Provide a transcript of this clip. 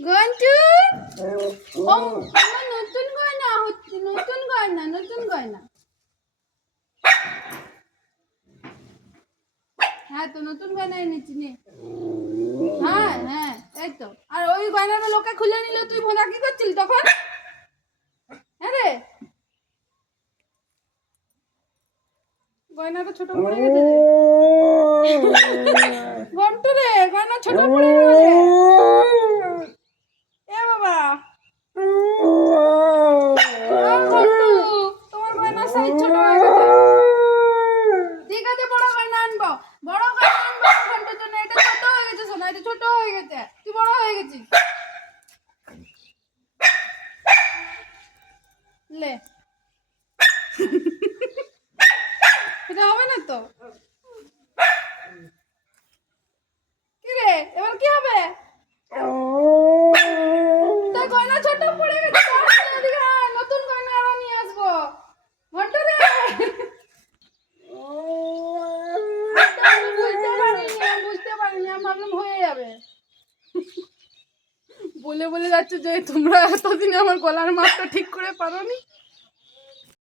গন্টু আমার নতুন গয়না হচ্ছে, নতুন গয়না, নতুন গয়না। হ্যাঁ তো নতুন গয়না এনেছি নে। হ্যাঁ হ্যাঁ তাই তো। আর ওই গয়নাটা লোকে খুলে নিল, তুই ভোলা কি করছিলি তখন? হ্যাঁ রে, গয়নাটা ছোট পড়ে গেছে যে। ঘন্টু রে, গয়না ছোট পড়ে গেল রে। এ বাবা, ঘন্টু তোমার গয়নার সাইজ ছোট হয়ে গেছে। ঠিক আছে, বড় গয়না আনবো, বড় গয়না আনবো ঘন্টুর জন্য। এটা ছোট হয়ে গেছে সোনা, এটা ছোট হয়ে গেছে, তুই বড় হয়ে গেছিস। লে এটা হবে না তো। কি রে, এবার কি হবে? তোর গয়না ছোট পড়ে গেছে, এদিকে আয়, নতুন গয়না আবার নিয়ে আসবো। ঘন্টু রে, বুঝতে পারিনি, আমি ভাবলাম হয়ে যাবে। বলে বলে যাচ্ছে যে তোমরা এতদিন আমার গলার মাপটা ঠিক করে পারোনি।